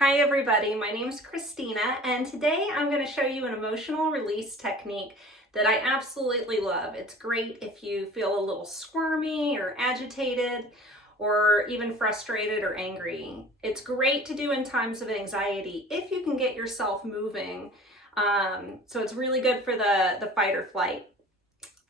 Hi everybody, my name is Christina and today I'm going to show you an emotional release technique that I absolutely love. It's great if you feel a little squirmy or agitated or even frustrated or angry. It's great to do in times of anxiety if you can get yourself moving. So it's really good for the fight or flight.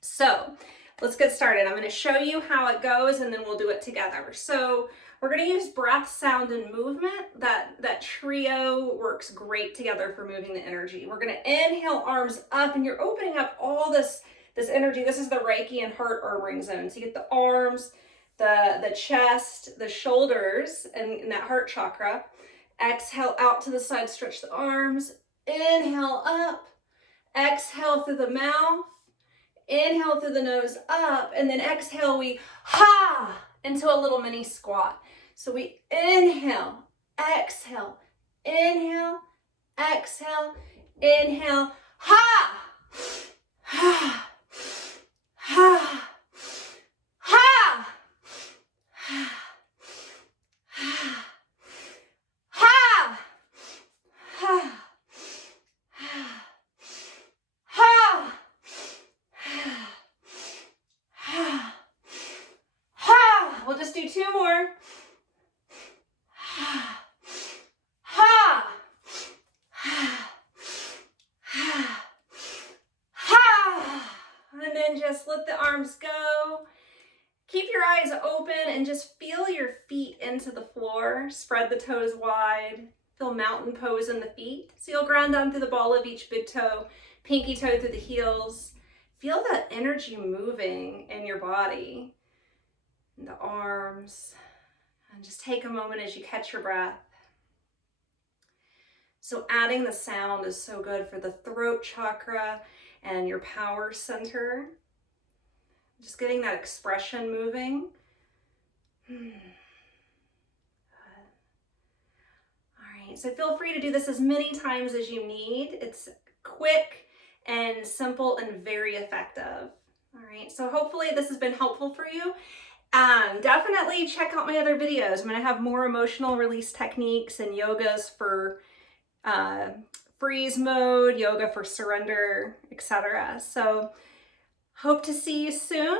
So let's get started. I'm going to show you how it goes and then we'll do it together. So we're going to use breath, sound, and movement. That trio works great together for moving the energy. We're going to inhale, arms up, and you're opening up all this energy. This is the Reiki and heart armoring zone. So you get the arms, the chest, the shoulders, and that heart chakra. Exhale out to the side, stretch the arms. Inhale up. Exhale through the mouth. Inhale through the nose up, and then exhale, we ha into a little mini squat. So we inhale, exhale, inhale, exhale, inhale, ha, ha, ha, ha, ha, ha, ha, ha. We'll just do two more. And then just let the arms go. Keep your eyes open and just feel your feet into the floor. Spread the toes wide. Feel mountain pose in the feet. So you'll ground down through the ball of each big toe, pinky toe through the heels. Feel that energy moving in your body, in the arms, and just take a moment as you catch your breath. So adding the sound is so good for the throat chakra and your power center. Just getting that expression moving. All right, so feel free to do this as many times as you need. It's quick and simple and very effective. All right, so hopefully this has been helpful for you. Definitely check out my other videos. I'm going to have more emotional release techniques and yogas for freeze mode, yoga for surrender, etc. So hope to see you soon.